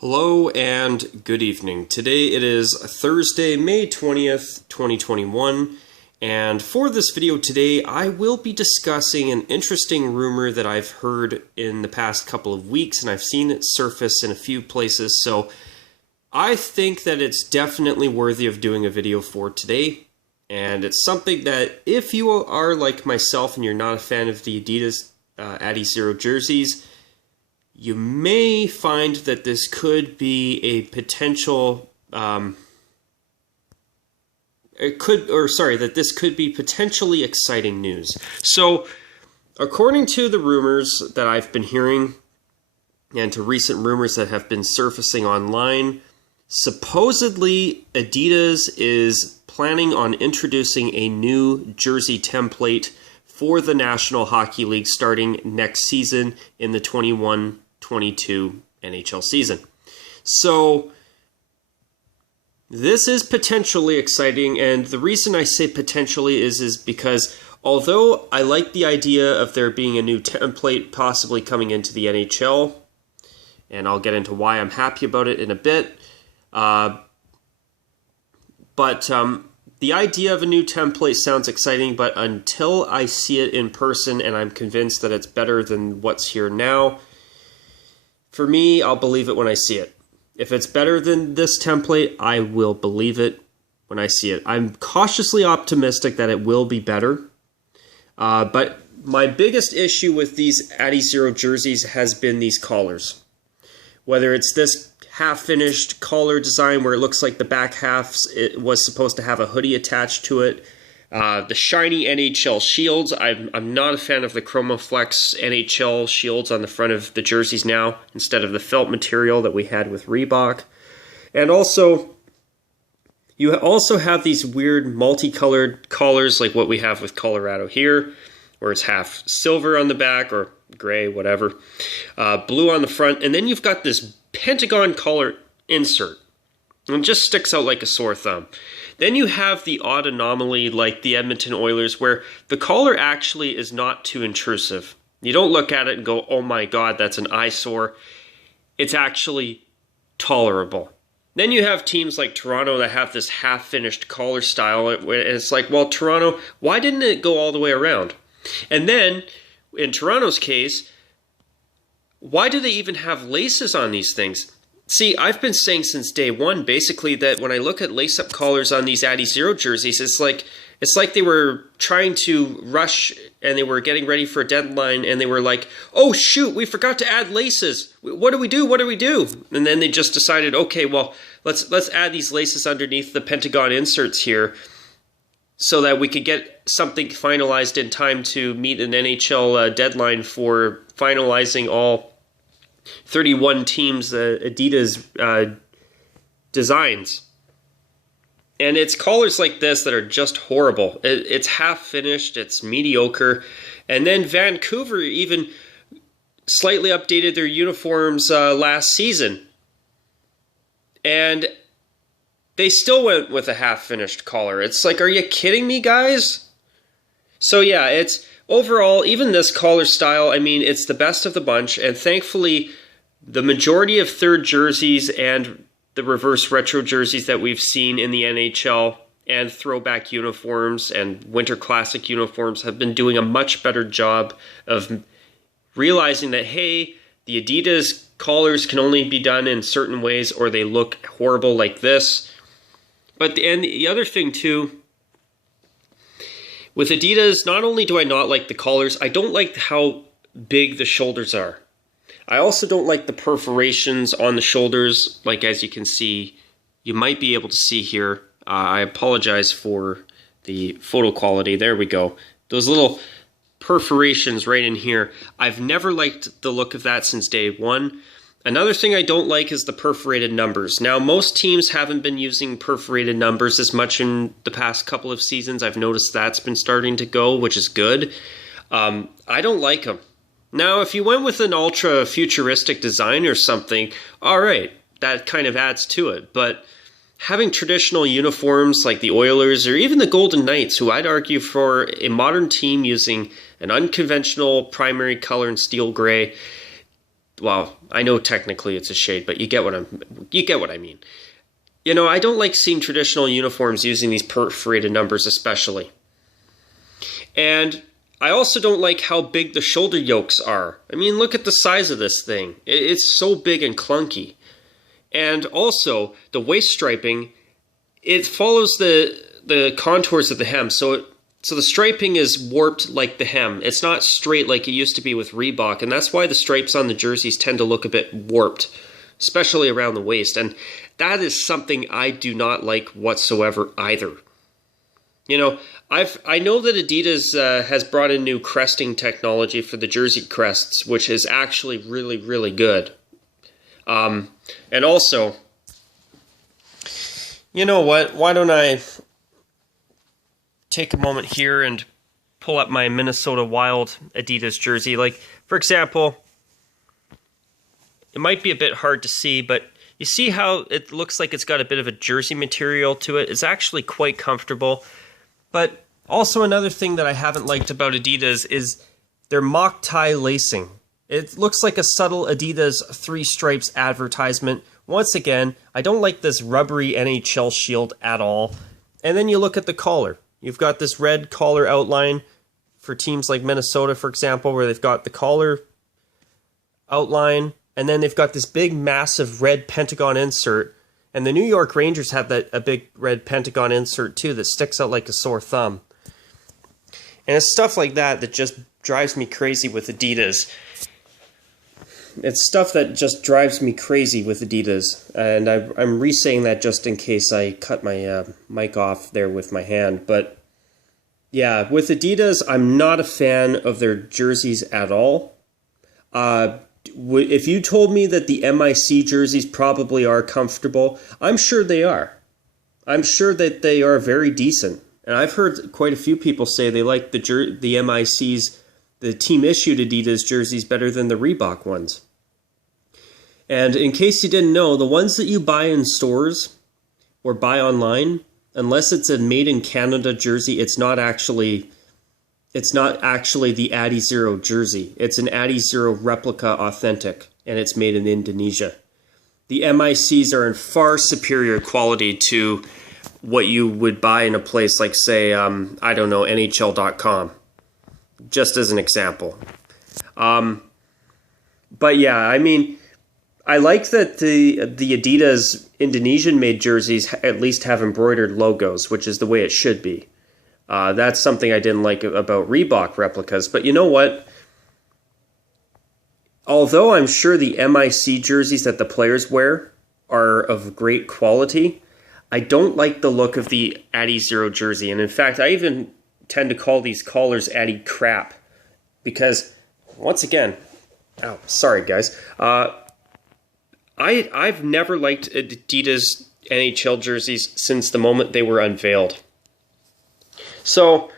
Hello and good evening. Today it is Thursday, May 20th, 2021, and for this video today I will be discussing an interesting rumor that I've heard in the past couple of weeks, and I've seen it surface in a few places, so I think that it's definitely worthy of doing a video for today. And it's something that if you are like myself and you're not a fan of the Adidas Adizero jerseys, you may find that this could be a potential, that this could be potentially exciting news. So, according to the rumors that I've been hearing, and to recent rumors that have been surfacing online, supposedly Adidas is planning on introducing a new jersey template for the National Hockey League starting next season in the 21-22 NHL season. So this is potentially exciting, and the reason I say potentially is because although I like the idea of there being a new template possibly coming into the NHL, and I'll get into why I'm happy about it in a bit, the idea of a new template sounds exciting, but until I see it in person and I'm convinced that it's better than what's here now, for me, I'll believe it when I see it. If it's better than this template, I will believe it when I see it. I'm cautiously optimistic that it will be better, but my biggest issue with these Adizero jerseys has been these collars. Whether it's this half-finished collar design where it looks like the back half it was supposed to have a hoodie attached to it. The shiny NHL shields. I'm not a fan of the ChromaFlex NHL shields on the front of the jerseys now, instead of the felt material that we had with Reebok. And also, you also have these weird multicolored collars like what we have with Colorado here, where it's half silver on the back, or gray, whatever, blue on the front, and then you've got this pentagon collar insert. It just sticks out like a sore thumb. Then you have the odd anomaly like the Edmonton Oilers, where the collar actually is not too intrusive. You don't look at it and go, oh my god, that's an eyesore. It's actually tolerable. Then you have teams like Toronto that have this half-finished collar style, and it's like, well, Toronto, why didn't it go all the way around? And then, in Toronto's case, why do they even have laces on these things? See, I've been saying since day one, basically, that when I look at lace-up collars on these Adizero jerseys, it's like they were trying to rush and they were getting ready for a deadline, and they were like, oh shoot, we forgot to add laces. What do we do? What do we do? And then they just decided, okay, well, let's add these laces underneath the pentagon inserts here, so that we could get something finalized in time to meet an NHL deadline for finalizing all 31 teams' Adidas designs. And it's collars like this that are just horrible. It's half-finished, it's mediocre. And then Vancouver even slightly updated their uniforms last season. And they still went with a half-finished collar. It's like, are you kidding me, guys? So yeah, it's overall, even this collar style, I mean, it's the best of the bunch, and thankfully, the majority of third jerseys and the reverse retro jerseys that we've seen in the NHL and throwback uniforms and winter classic uniforms have been doing a much better job of realizing that, hey, the Adidas collars can only be done in certain ways or they look horrible like this. But the other thing too, with Adidas, not only do I not like the collars, I don't like how big the shoulders are. I also don't like the perforations on the shoulders, like as you can see, you might be able to see here. I apologize for the photo quality. There we go. Those little perforations right in here. I've never liked the look of that since day one. Another thing I don't like is the perforated numbers. Now, most teams haven't been using perforated numbers as much in the past couple of seasons. I've noticed that's been starting to go, which is good. I don't like them. Now, if you went with an ultra-futuristic design or something, all right, that kind of adds to it. But having traditional uniforms like the Oilers or even the Golden Knights, who I'd argue for a modern team using an unconventional primary color in steel gray, well, I know technically it's a shade, but you get what I mean. You know, I don't like seeing traditional uniforms using these perforated numbers especially. And I also don't like how big the shoulder yokes are. I mean, look at the size of this thing. It's so big and clunky. And also, the waist striping, it follows the contours of the hem. So the striping is warped like the hem. It's not straight like it used to be with Reebok. And that's why the stripes on the jerseys tend to look a bit warped, especially around the waist. And that is something I do not like whatsoever either. You know, I know that Adidas has brought in new cresting technology for the jersey crests, which is actually really, really good. And also, you know what? Why don't I take a moment here and pull up my Minnesota Wild Adidas jersey? Like, for example, it might be a bit hard to see, but you see how it looks like it's got a bit of a jersey material to it? It's actually quite comfortable. But also another thing that I haven't liked about Adidas is their mock tie lacing. It looks like a subtle Adidas 3 stripes advertisement. Once again, I don't like this rubbery NHL shield at all. And then you look at the collar. You've got this red collar outline for teams like Minnesota, for example, where they've got the collar outline, and then they've got this big, massive red pentagon insert. And the New York Rangers have a big red pentagon insert too that sticks out like a sore thumb. And it's stuff like that that just drives me crazy with Adidas. It's stuff that just drives me crazy with Adidas. And I'm re-saying that just in case I cut my mic off there with my hand. But yeah, with Adidas, I'm not a fan of their jerseys at all. If you told me that the MIC jerseys probably are comfortable, I'm sure they are. I'm sure that they are very decent. And I've heard quite a few people say they like the MICs, the team-issued Adidas jerseys, better than the Reebok ones. And in case you didn't know, the ones that you buy in stores or buy online, unless it's a made-in-Canada jersey, it's not actually the Adizero jersey. It's an Adizero replica authentic, and it's made in Indonesia. The MICs are in far superior quality to what you would buy in a place like, say, I don't know, NHL.com, just as an example. But yeah, I mean, I like that the Adidas Indonesian-made jerseys at least have embroidered logos, which is the way it should be. That's something I didn't like about Reebok replicas. But you know what? Although I'm sure the MIC jerseys that the players wear are of great quality, I don't like the look of the Adizero jersey. And in fact, I even tend to call these collars Adi crap. Because, once again, sorry guys, I've never liked Adidas NHL jerseys since the moment they were unveiled. So,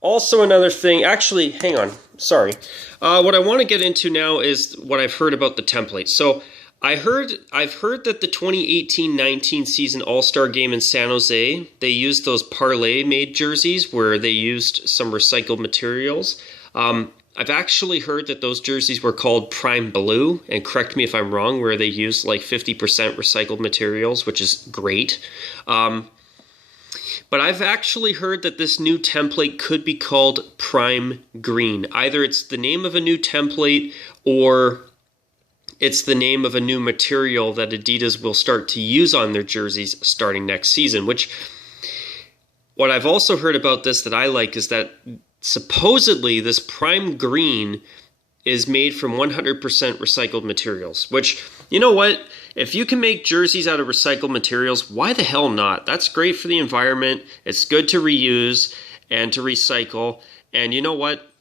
also another thing, actually, hang on, sorry. What I want to get into now is what I've heard about the template. So, I've heard that the 2018-19 season All-Star game in San Jose, they used those parlay-made jerseys where they used some recycled materials. I've actually heard that those jerseys were called Prime Blue, and correct me if I'm wrong, where they used like 50% recycled materials, which is great. But I've actually heard that this new template could be called Prime Green. Either it's the name of a new template or it's the name of a new material that Adidas will start to use on their jerseys starting next season. Which, what I've also heard about this that I like is that supposedly this Prime Green is made from 100% recycled materials. Which, you know what? If you can make jerseys out of recycled materials, why the hell not? That's great for the environment. It's good to reuse and to recycle. And you know what?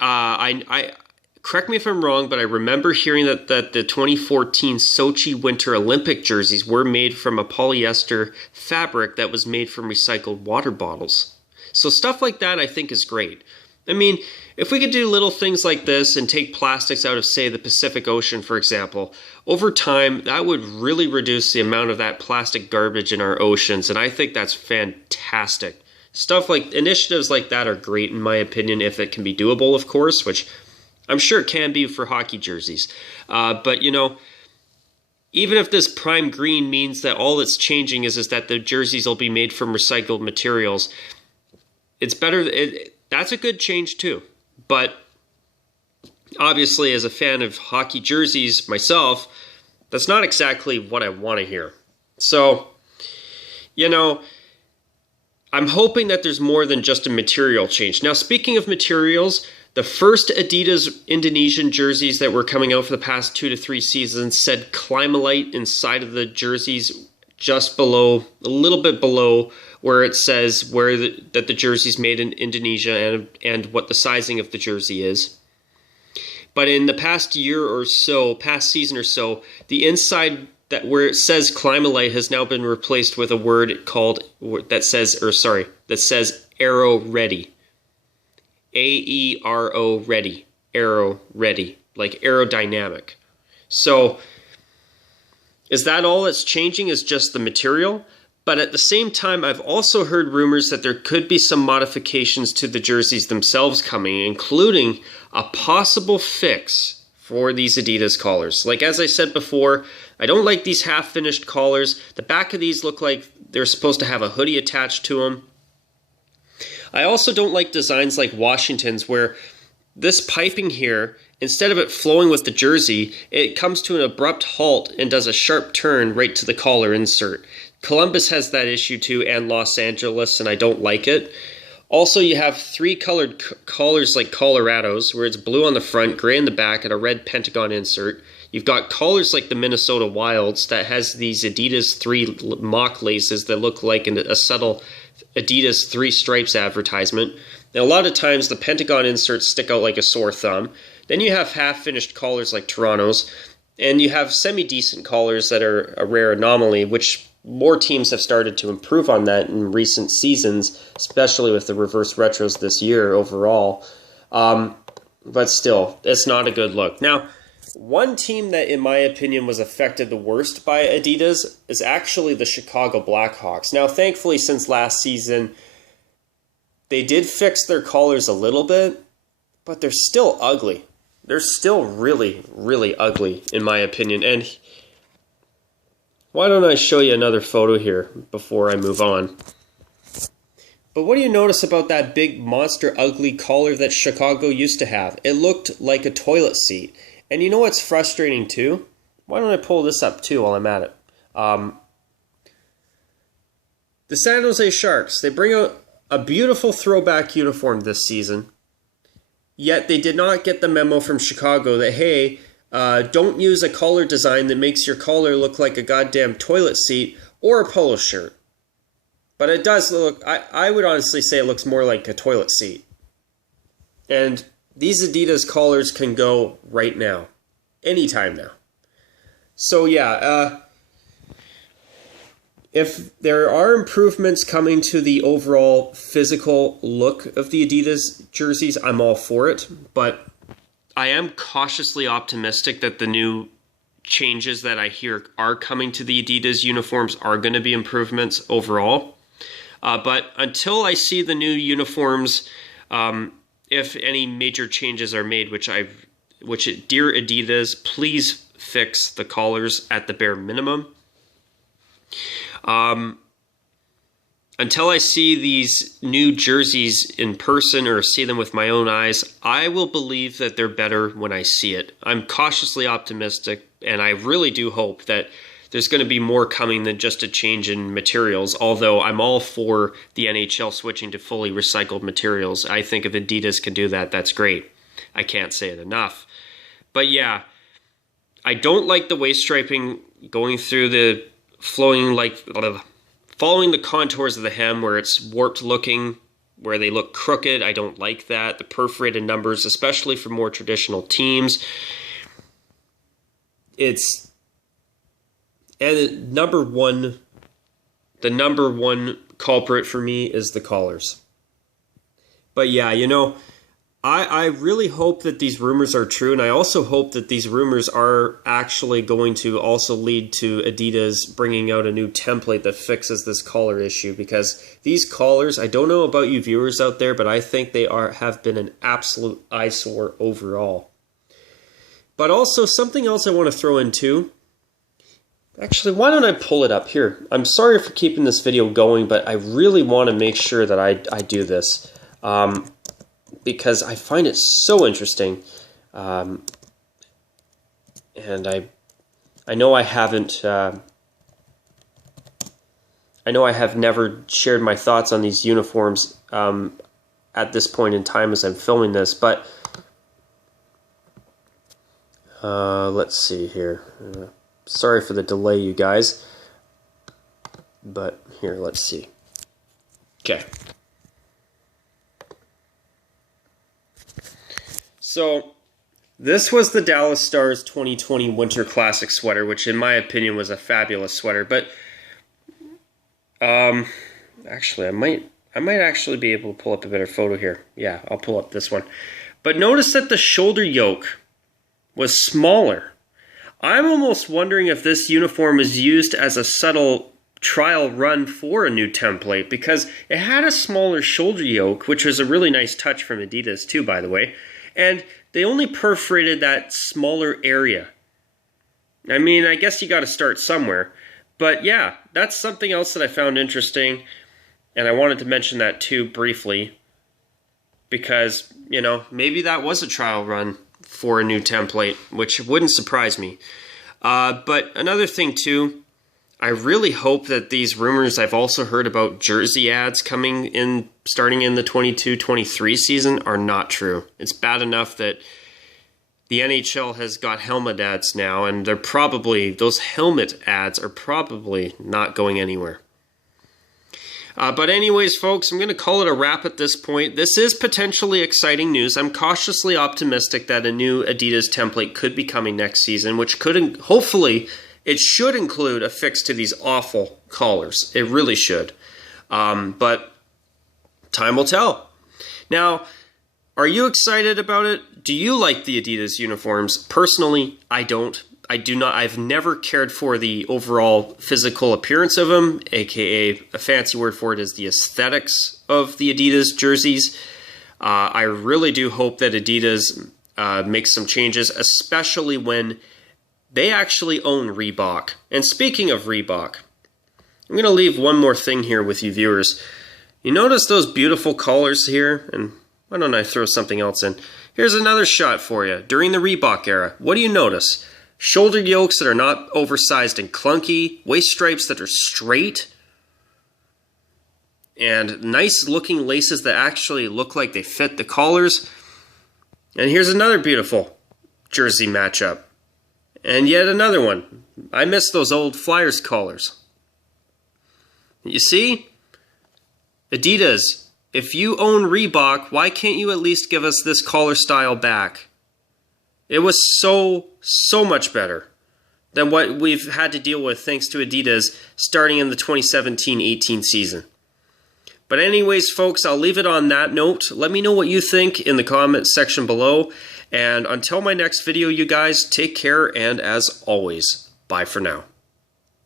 I correct me if I'm wrong, but I remember hearing that the 2014 Sochi Winter Olympic jerseys were made from a polyester fabric that was made from recycled water bottles. So stuff like that I think is great. I mean, if we could do little things like this and take plastics out of, say, the Pacific Ocean, for example, over time, that would really reduce the amount of that plastic garbage in our oceans, and I think that's fantastic. Initiatives like that are great, in my opinion, if it can be doable, of course, which I'm sure it can be for hockey jerseys. But, you know, even if this prime green means that all it's changing is that the jerseys will be made from recycled materials, it's better. That's a good change too. But obviously, as a fan of hockey jerseys myself, that's not exactly what I want to hear. So, you know, I'm hoping that there's more than just a material change. Now, speaking of materials, the first Adidas Indonesian jerseys that were coming out for the past 2 to 3 seasons said Climalite inside of the jerseys, just below, a little bit below where it says that the jersey's made in Indonesia and what the sizing of the jersey is. But in the past year or so, past season or so, the inside that where it says Climalite has now been replaced with a word that says Aero Ready. AERO Ready. Aero Ready. Like aerodynamic. So is that all that's changing, is just the material? But at the same time, I've also heard rumors that there could be some modifications to the jerseys themselves coming, including a possible fix for these Adidas collars. Like, as I said before, I don't like these half-finished collars. The back of these look like they're supposed to have a hoodie attached to them. I also don't like designs like Washington's, where this piping here, instead of it flowing with the jersey, it comes to an abrupt halt and does a sharp turn right to the collar insert. Columbus has that issue too, and Los Angeles, and I don't like it. Also, you have 3 colored collars like Colorado's, where it's blue on the front, gray in the back, and a red pentagon insert. You've got collars like the Minnesota Wilds that has these Adidas 3 mock laces that look like a subtle Adidas 3 stripes advertisement. Now, a lot of times the pentagon inserts stick out like a sore thumb. Then you have half-finished collars like Toronto's, and you have semi-decent collars that are a rare anomaly, which more teams have started to improve on that in recent seasons, especially with the reverse retros this year overall. But still, it's not a good look. Now, one team that, in my opinion, was affected the worst by Adidas is actually the Chicago Blackhawks. Now, thankfully, since last season, they did fix their collars a little bit, but they're still ugly. They're still really, really ugly, in my opinion. And why don't I show you another photo here before I move on? But what do you notice about that big monster ugly collar that Chicago used to have? It looked like a toilet seat. And you know what's frustrating too? Why don't I pull this up too while I'm at it? The San Jose Sharks, they bring out a beautiful throwback uniform this season. Yet they did not get the memo from Chicago that, hey, don't use a collar design that makes your collar look like a goddamn toilet seat or a polo shirt. But it does look, I would honestly say it looks more like a toilet seat. And these Adidas collars can go right now. Anytime now. So yeah, if there are improvements coming to the overall physical look of the Adidas jerseys, I'm all for it. But I am cautiously optimistic that the new changes that I hear are coming to the Adidas uniforms are going to be improvements overall. But until I see the new uniforms, if any major changes are made, dear Adidas, please fix the collars at the bare minimum. Until I see these new jerseys in person or see them with my own eyes, I will believe that they're better when I see it. I'm cautiously optimistic, and I really do hope that there's going to be more coming than just a change in materials, although I'm all for the NHL switching to fully recycled materials. I think if Adidas can do that, that's great. I can't say it enough. But yeah, I don't like the waist striping going through the following the contours of the hem where it's warped looking, where they look crooked. I don't like that. The perforated numbers, especially for more traditional teams. And the number one culprit for me is the collars. But yeah, you know, I really hope that these rumors are true, and I also hope that these rumors are actually going to also lead to Adidas bringing out a new template that fixes this collar issue, because these collars, I don't know about you viewers out there, but I think they have been an absolute eyesore overall. But also something else I want to throw in too. Actually, why don't I pull it up here? I'm sorry for keeping this video going, but I really want to make sure that I do this because I find it so interesting. And I know I haven't. I know I have never shared my thoughts on these uniforms at this point in time as I'm filming this, but let's see here. Sorry for the delay, you guys. But here, let's see. Okay. So, this was the Dallas Stars 2020 Winter Classic sweater, which in my opinion was a fabulous sweater. But, actually, I might actually be able to pull up a better photo here. Yeah, I'll pull up this one. But notice that the shoulder yoke was smaller. I'm almost wondering if this uniform is used as a subtle trial run for a new template, because it had a smaller shoulder yoke, which was a really nice touch from Adidas too, by the way, and they only perforated that smaller area. I mean, I guess you got to start somewhere, but yeah, that's something else that I found interesting, and I wanted to mention that too briefly, because, you know, maybe that was a trial run for a new template, which wouldn't surprise me. But another thing too, I really hope that these rumors I've also heard about jersey ads coming in, starting in the 22-23 season, are not true. It's bad enough that the NHL has got helmet ads now, and they're probably, those helmet ads are probably not going anywhere. But anyways, folks, I'm going to call it a wrap at this point. This is potentially exciting news. I'm cautiously optimistic that a new Adidas template could be coming next season, which could, hopefully, it should include a fix to these awful collars. It really should. But time will tell. Now, are you excited about it? Do you like the Adidas uniforms? Personally, I don't. I do not. I've never cared for the overall physical appearance of them, aka a fancy word for it is the aesthetics of the Adidas jerseys. I really do hope that Adidas makes some changes, especially when they actually own Reebok. And speaking of Reebok, I'm going to leave one more thing here with you viewers. You notice those beautiful collars here? And why don't I throw something else in? Here's another shot for you. During the Reebok era, what do you notice? Shoulder yokes that are not oversized and clunky, waist stripes that are straight, and nice looking laces that actually look like they fit the collars. And here's another beautiful jersey matchup. And yet another one. I miss those old Flyers collars. You see? Adidas, if you own Reebok, why can't you at least give us this collar style back? It was so much better than what we've had to deal with thanks to Adidas starting in the 2017-18 season. But anyways, folks, I'll leave it on that note. Let me know what you think in the comments section below. And until my next video, you guys, take care, and as always, bye for now.